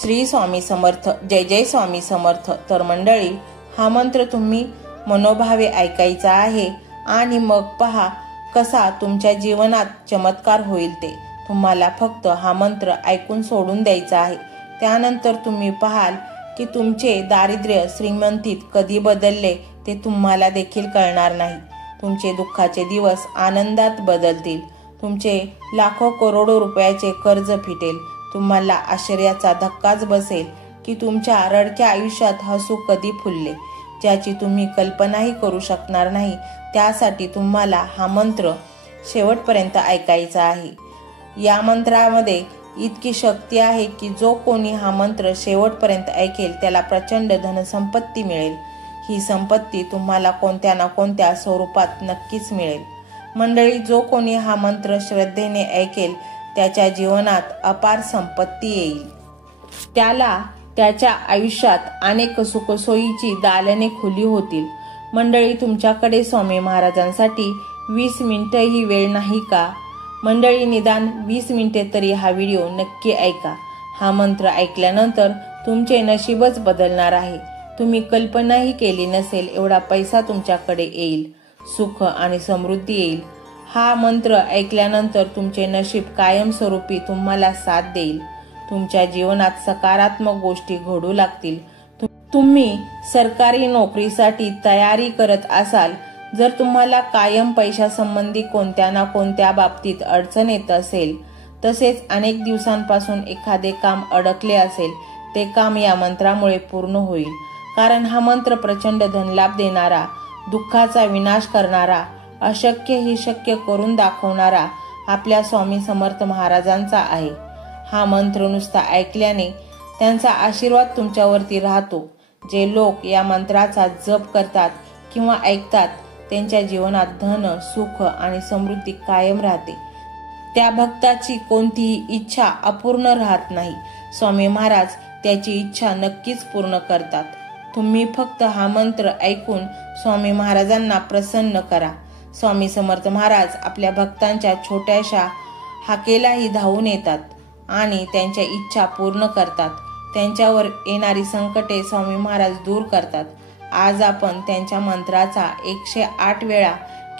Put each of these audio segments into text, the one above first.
श्री स्वामी समर्थ, जय जय स्वामी समर्थ। तर मंडळी, हा मंत्र तुम्ही मनोभावे ऐकायचा आहे आणि मग पहा कसा तुमच्या जीवनात चमत्कार होईल ते। तुम्हाला फक्त हा मंत्र ऐकून सोडून द्यायचा आहे। त्यानंतर तुम्ही पाहाल की तुमचे दारिद्र्य श्रीमंतीत कधी बदलले ते तुम्हाला देखील कळणार नाही। तुमचे दुःखाचे दिवस आनंदात बदलतील। तुमचे लाखो करोडो रुपयाचे कर्ज फिटेल। तुम्हाला आश्चर्याचा धक्काच बसेल की तुमच्या रडक्या आयुष्यात हसू कधी फुलले, ज्याची तुम्ही कल्पनाही करू शकणार नाही। त्यासाठी तुम्हाला हा मंत्र शेवटपर्यंत ऐकायचा आहे। या मंत्रामध्ये इतकी शक्ती आहे की जो कोणी हा मंत्र शेवटपर्यंत ऐकेल त्याला प्रचंड धनसंपत्ती मिळेल। ही संपत्ती तुम्हाला कोणत्या ना कोणत्या स्वरूपात नक्कीच मिळेल। मंडळी, जो कोणी हा मंत्र श्रद्धेने ऐकेल त्याच्या जीवनात अपार संपत्ती येईल। त्याला त्याच्या आयुष्यात अनेक सुखसोयीची दालने खुली होतील। मंडळी, तुमच्याकडे स्वामी महाराजांसाठी 20 मिनिटंही वेळ नाही का? मंडळी, निदान 20 मिनिटे तरी हा व्हिडिओ नक्की ऐका। हा मंत्र ऐकल्यानंतर तुमचे नशीबच बदलणार आहे। तुम्ही कल्पनाही केली नसेल एवढा पैसा तुमच्याकडे येईल, सुख आणि समृद्धी येईल। हा मंत्र ऐकल्यानंतर तुमचे नशीब कायमस्वरूपी तुम्हाला साथ देईल। तुमच्या जीवनात सकारात्मक गोष्टी घडू लागतील। तुम्ही सरकारी नोकरीसाठी तयारी करत असाल, जर तुम्हाला कायम पैशासंबंधी कोणत्या ना कोणत्या बाबतीत अडचण येत असेल, तसेच अनेक दिवसांपासून एखादे काम अडकले असेल, ते काम या मंत्रामुळे पूर्ण होईल। कारण हा मंत्र प्रचंड धनलाभ देणारा, दुःखाचा विनाश करणारा, अशक्य ही शक्य करून दाखवणारा आपल्या स्वामी समर्थ महाराजांचा आहे। हा मंत्र नुसता ऐकल्याने त्यांचा आशीर्वाद तुमच्यावरती राहतो। जे लोक या मंत्राचा जप करतात किंवा ऐकतात त्यांच्या जीवनात धन, सुख आणि समृद्धी कायम राहते। त्या भक्ताची कोणतीही इच्छा अपूर्ण राहत नाही। स्वामी महाराज त्याची इच्छा नक्कीच पूर्ण करतात। तुम्ही फक्त हा मंत्र ऐकून स्वामी महाराजांना प्रसन्न करा। स्वामी समर्थ महाराज आपल्या भक्तांच्या छोट्याशा हाकेलाही धावून येतात आणि त्यांच्या इच्छा पूर्ण करतात। त्यांच्यावर येणारी संकटे स्वामी महाराज दूर करतात। आज आपण त्यांच्या मंत्राचा 108 वेळा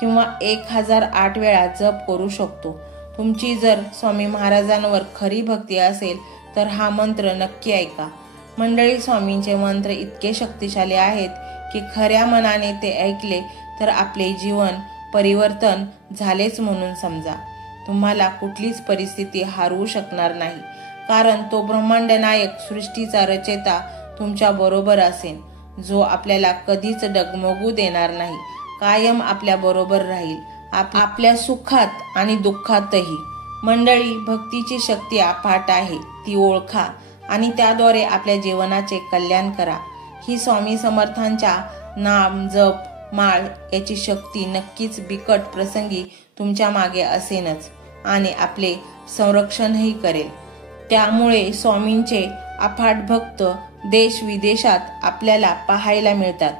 किंवा 1008 वेळा जप करू शकतो। तुमची जर स्वामी महाराजांवर खरी भक्ती असेल तर हा मंत्र नक्की ऐका। मंडळी, स्वामींचे मंत्र इतके शक्तिशाली आहेत की खऱ्या मनाने ते ऐकले तर आपले जीवन परिवर्तन झालेच म्हणून समजा। तुम्हाला कुठलीच परिस्थिती हरवू शकणार नाही, कारण तो ब्रह्मांड नायक, सृष्टीचा रचयिता तुमच्या बरोबर असेल, जो आपल्याला कधीच डगमगू देणार नाही, कायम आपल्या बरोबर राहील, आपल्या सुखात आणि दुःखातही। मंडळी, भक्तीची शक्ती अफाट आहे, ती ओळखा आणि त्याद्वारे आपल्या जीवनाचे कल्याण करा। ही स्वामी समर्थांच्या नाम, जप, माळ याची शक्ती नक्कीच बिकट प्रसंगी तुमच्या मागे असेनच आणि आपले संरक्षणही करेल। त्यामुळे स्वामींचे अफाट भक्त देश विदेशात आपल्याला पाहायला मिळतात,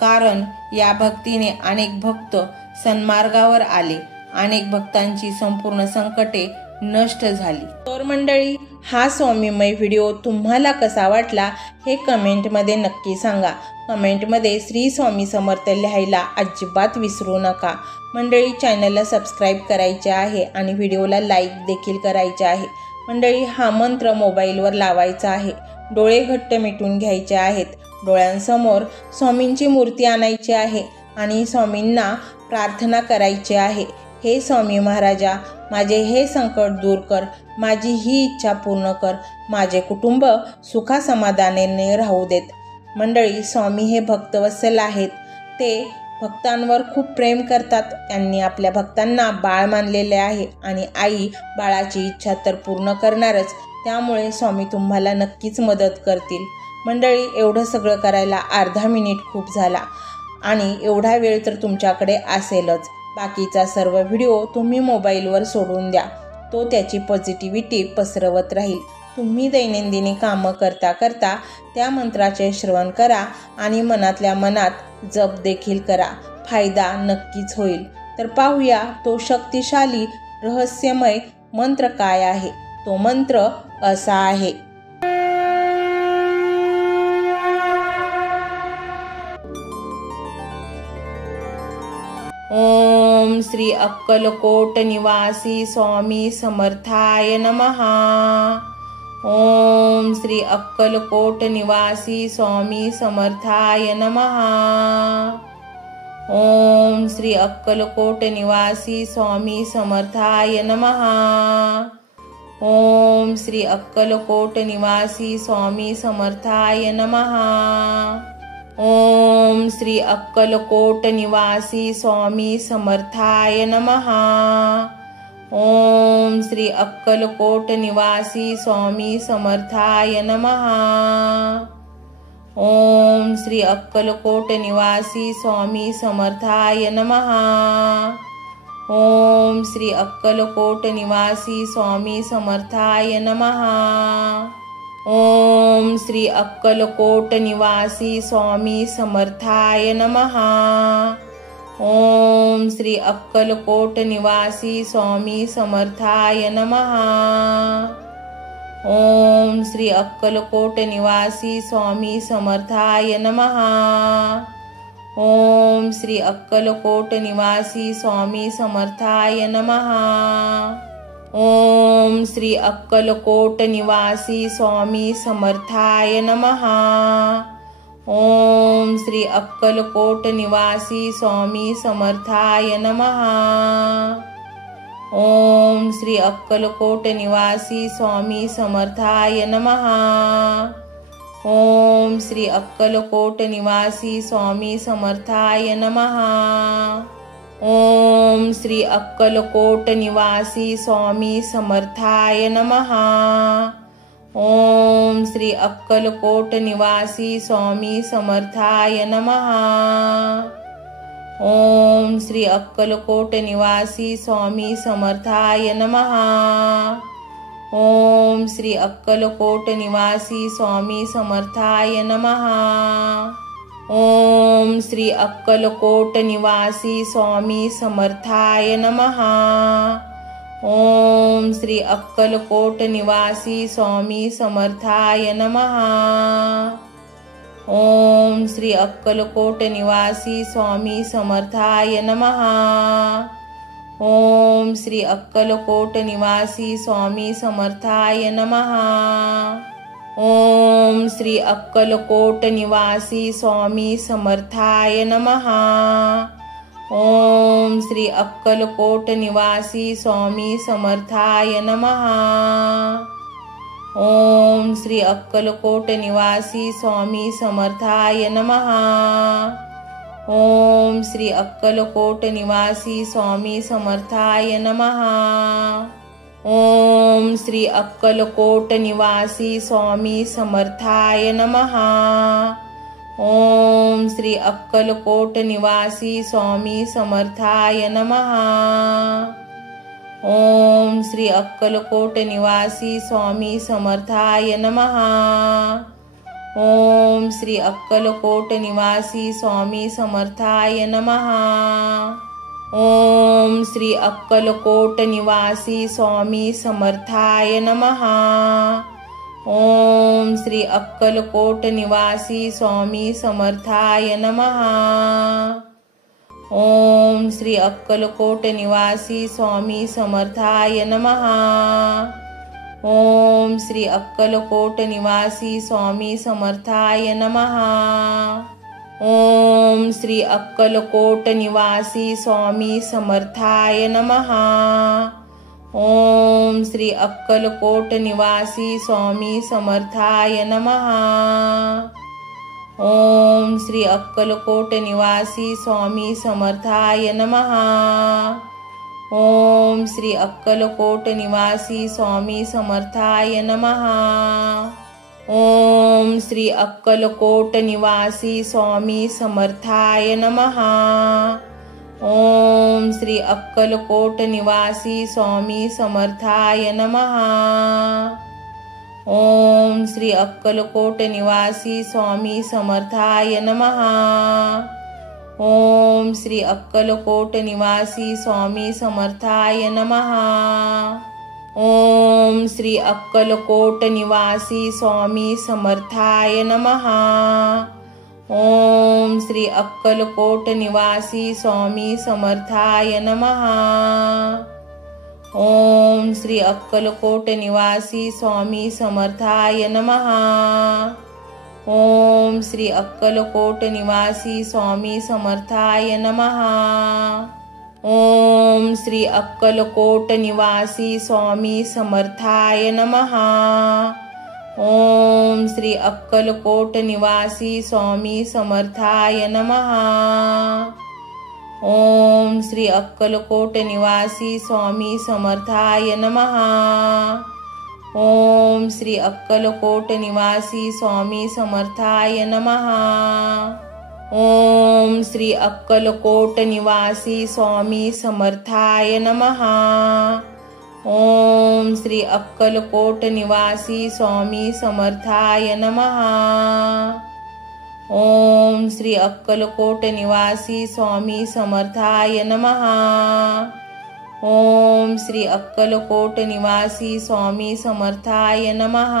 कारण या भक्तीने अनेक भक्त सन्मार्गावर आले, अनेक भक्तांची संपूर्ण संकटे नष्ट झाली। तर मंडळी, हा स्वामीमय व्हिडिओ तुम्हाला कसा वाटला हे कमेंटमध्ये नक्की सांगा। कमेंटमध्ये श्री स्वामी समर्थ लिहायला अजिबात विसरू नका। मंडळी, चॅनलला सबस्क्राईब करायचे आहे आणि व्हिडिओला लाईक देखील करायचे आहे। मंडळी, हा मंत्र मोबाईलवर लावायचा आहे, डोळे घट्ट मिटून घ्यायचे आहेत, डोळ्यांसमोर स्वामींची मूर्ती आणायची आहे आणि स्वामींना प्रार्थना करायची आहे, हे स्वामी महाराजा, माझे हे संकट दूर कर, माझी ही इच्छा पूर्ण कर, माझे कुटुंब सुखासमाधानाने राहू देत। मंडळी, स्वामी हे भक्तवत्सल आहेत, ते भक्तांवर खूप प्रेम करतात। त्यांनी आपल्या भक्तांना बाळ मानलेले आहे आणि आई बाळाची इच्छा तर पूर्ण करणारच, त्यामुळे स्वामी तुम्हाला नक्कीच मदत करतील। मंडळी, एवढं सगळं करायला अर्धा मिनिट खूप झाला आणि एवढा वेळ तर तुमच्याकडे असेलच। बाकीचा सर्व व्हिडिओ तुम्ही मोबाईलवर सोडून द्या, तो त्याची पॉझिटिव्हिटी पसरवत राहील। तुम्ही दैनंदिनी कामं करता करता त्या मंत्राचे श्रवण करा आणि मनातल्या मनात जप देखील करा, फायदा नक्कीच होईल। तर पाहूया तो शक्तिशाली रहस्यमय मंत्र काय आहे। तो मंत्र असा आहे। ओम श्री अक्कलकोट निवासी स्वामी समर्थाय नमः। ओम श्री अक्कलकोट निवासी स्वामी समर्थाय नमः। ओम श्री अक्कलकोट निवासी स्वामी समर्थाय नमः। ओम श्री अक्कलकोट निवासी स्वामी समर्थाय नमः। ओम श्री अक्कलकोट निवासी स्वामी समर्थाय नमः। ओम श्री अक्कलकोट निवासी स्वामी समर्थाय नमः। ओम श्री अक्कलकोट निवासी स्वामी समर्थाय नमः। ओम श्री अक्कलकोट निवासी स्वामी समर्थाय नमः। ओम श्री अक्कलकोट निवासी स्वामी समर्थाय नमः। ओम श्री अक्कलकोट निवासी स्वामी समर्थाय नमः। ओम श्री अक्कलकोट निवासी स्वामी समर्थाय नमः। ओम श्री अक्कलकोट निवासी स्वामी समर्थाय नमः। ओम श्री अक्कलकोट निवासी स्वामी समर्थाय नमः। ओम श्री अक्कलकोट निवासी स्वामी समर्थाय नमः। ओम श्री अक्कलकोट निवासी स्वामी समर्थाय नमः। ओम श्री अक्कलकोट निवासी स्वामी समर्थाय नमः। ओम श्री अक्कलकोट निवासी स्वामी समर्थाय नमः। ओम श्री अक्कलकोट निवासी स्वामी समर्थाय नमः। ओम श्री अक्कलकोट निवासी स्वामी समर्थाय नमः। ओम श्री अक्कलकोट निवासी स्वामी समर्थाय नमः। ओम श्री अक्कलकोट निवासी स्वामी समर्थाय नमः। ओम श्री अक्कलकोट निवासी स्वामी समर्थाय नमः। ओम श्री अक्कलकोट निवासी स्वामी समर्थाय नमः। ओम श्री अक्कलकोट निवासी स्वामी समर्थाय नमः। ओम श्री अक्कलकोट निवासी स्वामी समर्थाय नमः। ओम श्री अक्कलकोट निवासी स्वामी समर्थाय नमः। ओम श्री अक्कलकोट निवासी स्वामी समर्थाय नमः। ओम श्री अक्कलकोट निवासी स्वामी समर्थाय नमः। ओम श्री अक्कलकोट निवासी स्वामी समर्थाय नमः। ओम श्री अक्कलकोट निवासी स्वामी समर्थाय नमः। ओम श्री अक्कलकोट निवासी स्वामी समर्थाय नमः। ओम श्री अक्कलकोट निवासी स्वामी समर्थाय नमः। ओम श्री अक्कलकोट निवासी स्वामी समर्थाय नमः। ओम श्री अक्कलकोट निवासी स्वामी समर्थाय नमः। ओम श्री अक्कलकोट निवासी स्वामी समर्थाय नमः। ओम श्री अक्कलकोट निवासी स्वामी समर्थाय नमः। ओम श्री अक्कलकोट निवासी स्वामी समर्थाय नमः। ओम श्री अक्कलकोट निवासी स्वामी समर्थाय नमः। ओम श्री अक्कलकोट निवासी स्वामी समर्थाय नमः। ओम श्री अक्कलकोट निवासी स्वामी समर्थाय नमः। ओम श्री अक्कलकोट निवासी स्वामी समर्थाय नमः। ओम श्री अक्कलकोट निवासी स्वामी समर्थाय नमः। ओम श्री अक्कलकोट निवासी स्वामी समर्थाय नमः। ओम श्री अक्कलकोट निवासी स्वामी समर्थाय नमः। ओम श्री अक्कलकोट निवासी स्वामी समर्थाय नमः। ओम श्री अक्कलकोट निवासी स्वामी समर्थाय नमः। ओम श्री अक्कलकोट निवासी स्वामी समर्थाय नमः। ओम श्री अक्कलकोट निवासी स्वामी समर्थाय नमः। ओम श्री अक्कलकोट निवासी स्वामी समर्थाय नमः। ओम श्री अक्कलकोट निवासी स्वामी समर्थाय नमः। ओम श्री अक्कलकोट निवासी स्वामी समर्थाय नमः। ओम श्री अक्कलकोट निवासी स्वामी समर्थाय नमः। ओम श्री अक्कलकोट निवासी स्वामी समर्थाय नमः। ओम श्री अक्कलकोट निवासी स्वामी समर्थाय नमः। ओम श्री अक्कलकोट निवासी स्वामी समर्थाय नमः। ओम श्री अक्कलकोट निवासी स्वामी समर्थाय नमः।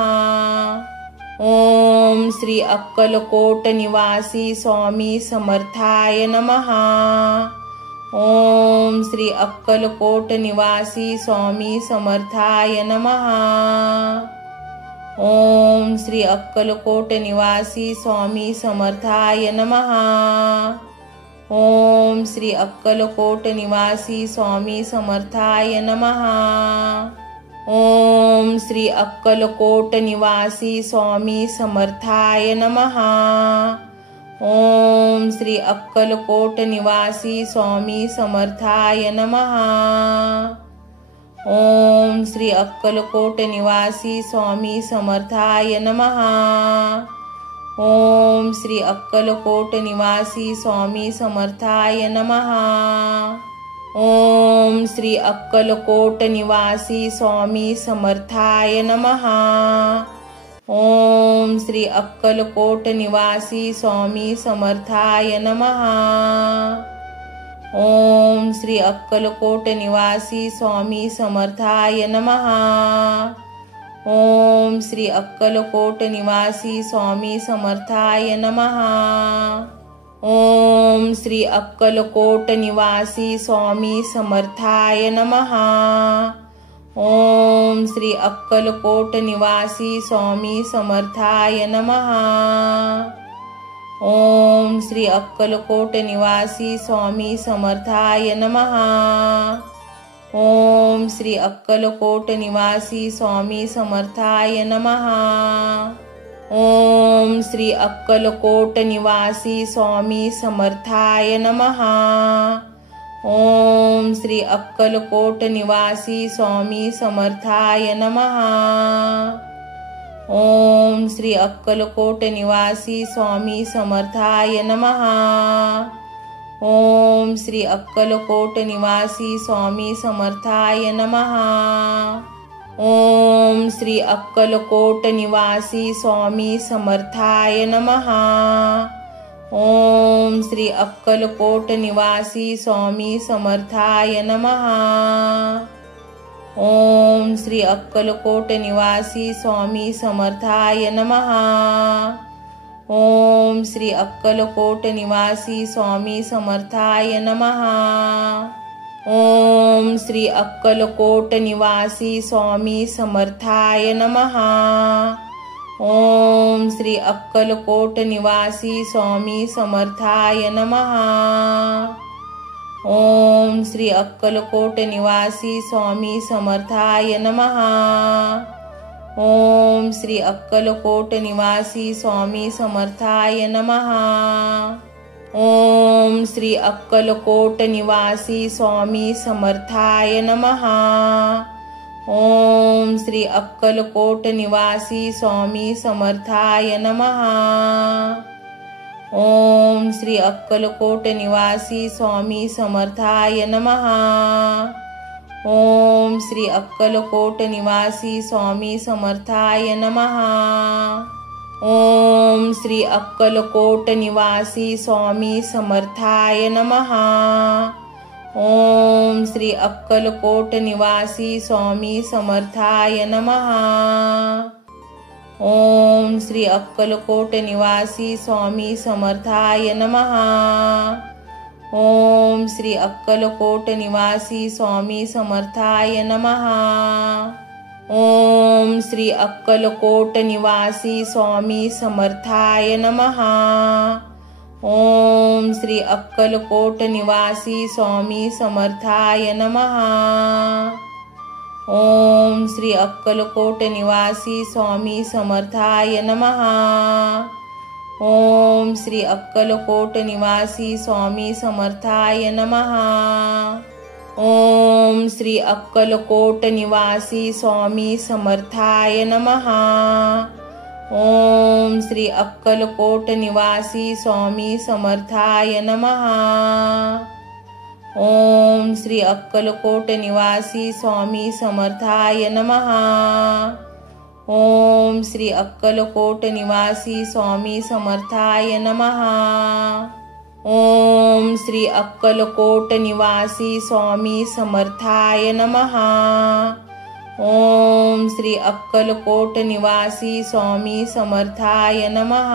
ओम श्री अक्कलकोट निवासी स्वामी समर्थाय नमः। ओम श्री अक्कलकोट निवासी स्वामी समर्थाय नमः। ओम श्री अक्कलकोट निवासी स्वामी समर्थाय नमः। ओम श्री अक्कलकोट निवासी स्वामी समर्थाय नमः। ओम श्री अक्कलकोट निवासी स्वामी समर्थाय नमः। ओम श्री अक्कलकोट निवासी स्वामी समर्थाय नमः। ओम श्री अक्कलकोट निवासी स्वामी समर्थाय नमः। ओम श्री अक्कलकोट निवासी स्वामी समर्थाय नमः। ओम श्री अक्कलकोट निवासी स्वामी समर्थाय नमः। ओम श्री अक्कलकोट निवासी स्वामी समर्थाय नमः। ओम श्री अक्कलकोट निवासी स्वामी समर्थाय नमः। ओम श्री अक्कलकोट निवासी स्वामी समर्थाय नमः। ओम श्री अक्कलकोट निवासी स्वामी समर्थाय नमः। ओम श्री अक्कलकोट निवासी स्वामी समर्थाय नमः। ओम श्री अक्कलकोट निवासी स्वामी समर्थाय नमः। ओम श्री अक्कलकोट निवासी स्वामी समर्थाय नमः। ओम श्री अक्कलकोट निवासी स्वामी समर्थाय नमः। ओम श्री अक्कलकोट निवासी स्वामी समर्थाय नमः। ओम श्री अक्कलकोट निवासी स्वामी समर्थाय नमः। ओम श्री अक्कलकोट निवासी स्वामी समर्थाय नमः। ओम श्री अक्कलकोट निवासी स्वामी समर्थाय नमः। ओम श्री अक्कलकोट निवासी स्वामी समर्थाय नमः। ओम श्री अक्कलकोट निवासी स्वामी समर्थाय नमः। ओम श्री अक्कलकोट निवासी स्वामी समर्थाय नमः। ओम श्री अक्कलकोट निवासी स्वामी समर्थाय नमः। ओम श्री अक्कलकोट निवासी स्वामी समर्थाय नमः। ओम श्री अक्कलकोट निवासी स्वामी समर्थाय नमः। ओम श्री अक्कलकोट निवासी स्वामी समर्थाय नमः। ओम श्री अक्कलकोट निवासी स्वामी समर्थाय नमः। ओम श्री अक्कलकोट निवासी स्वामी समर्थाय नमः। ओम श्री अक्कलकोट निवासी स्वामी समर्थाय नमः। ओम श्री अक्कलकोट निवासी स्वामी समर्थाय नमः। ओम श्री अक्कलकोट निवासी स्वामी समर्थाय नमः। ओम श्री अक्कलकोट निवासी स्वामी समर्थाय नमः। ओम श्री अक्कलकोट निवासी स्वामी समर्थाय नमः। ओम श्री अक्कलकोट निवासी स्वामी समर्थाय नमः। ओम श्री अक्कलकोट निवासी स्वामी समर्थाय नमः। ओम श्री अक्कलकोट निवासी स्वामी समर्थाय नमः। ओम श्री अक्कलकोट निवासी स्वामी समर्थाय नमः। ओम श्री अक्कलकोट निवासी स्वामी समर्थाय नमः। ओम श्री अक्कलकोट निवासी स्वामी समर्थाय नमः। ओम श्री अक्कलकोट निवासी स्वामी समर्थाय नमः। ओम श्री अक्कलकोट निवासी स्वामी समर्थाय नमः। ओम श्री अक्कलकोट निवासी स्वामी समर्थाय नमः। ओम श्री अक्कलकोट निवासी स्वामी समर्थाय नमः। ओम श्री अक्कलकोट निवासी स्वामी समर्थाय नमः।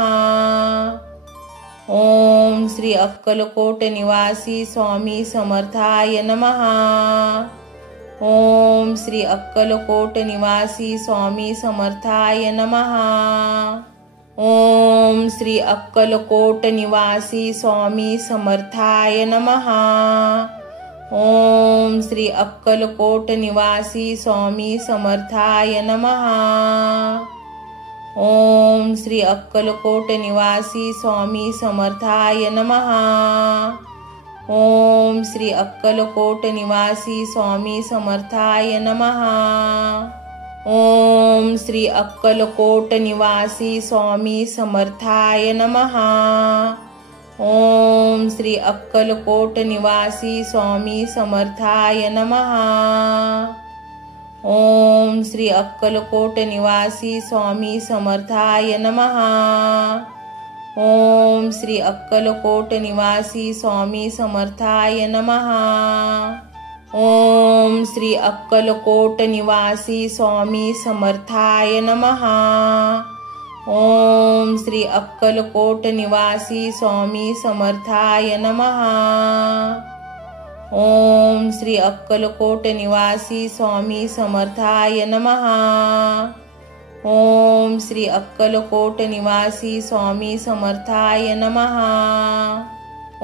ओम श्री अक्कलकोट निवासी स्वामी समर्थाय नमः। ओम श्री अक्कलकोट निवासी स्वामी समर्थाय नमः। ओम श्री अक्कलकोट निवासी स्वामी समर्थाय नमः। ओम श्री अक्कलकोट निवासी स्वामी समर्थाय नमः। ओम श्री अक्कलकोट निवासी स्वामी समर्थाय नमः। ओम श्री अक्कलकोट निवासी स्वामी समर्थाय नमः। ओम श्री अक्कलकोट निवासी स्वामी समर्थाय नमः। ओम श्री अक्कलकोट निवासी स्वामी समर्थाय नमः। ओम श्री अक्कलकोट निवासी स्वामी समर्थाय नमः। ओम श्री अक्कलकोट निवासी स्वामी समर्थाय नमः। ओम श्री अक्कलकोट निवासी स्वामी समर्थाय नमः। ओम श्री अक्कलकोट निवासी स्वामी समर्थाय नमः। ओम श्री अक्कलकोट निवासी स्वामी समर्थाय नमः। ओम श्री अक्कलकोट निवासी स्वामी समर्थाय नमः।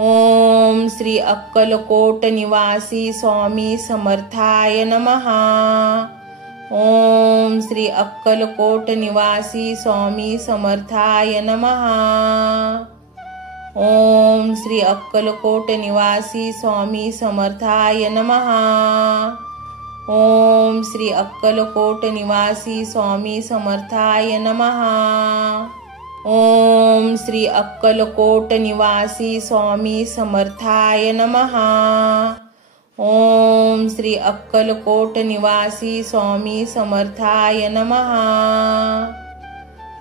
ओम श्री अक्कलकोट निवासी स्वामी समर्थाय नमः। ओम श्री अक्कलकोट निवासी स्वामी समर्थाय नमः। ओम श्री अक्कलकोट निवासी स्वामी समर्थाय नमः। ओम श्री अक्कलकोट निवासी स्वामी समर्थाय नमः। ओम श्री अक्कलकोट निवासी स्वामी समर्थाय नमः। ओम श्री अक्कलकोट निवासी स्वामी समर्थाय नमः।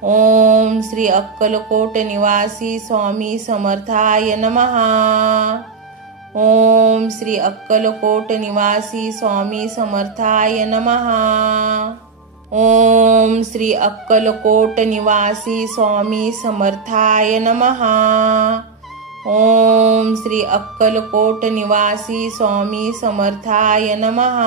ओम श्री अक्कलकोट निवासी स्वामी समर्थाय नमः। ओम श्री अक्कलकोट निवासी स्वामी समर्थाय नमः। ओम श्री अक्कलकोट निवासी स्वामी समर्थाय नमः। ओम श्री अक्कलकोट निवासी स्वामी समर्थाय नमः।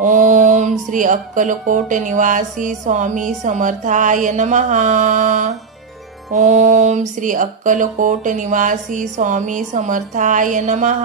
ओम श्री अक्कलकोट निवासी स्वामी समर्थाय नमः। ओम श्री अक्कलकोट निवासी स्वामी समर्थाय नमः।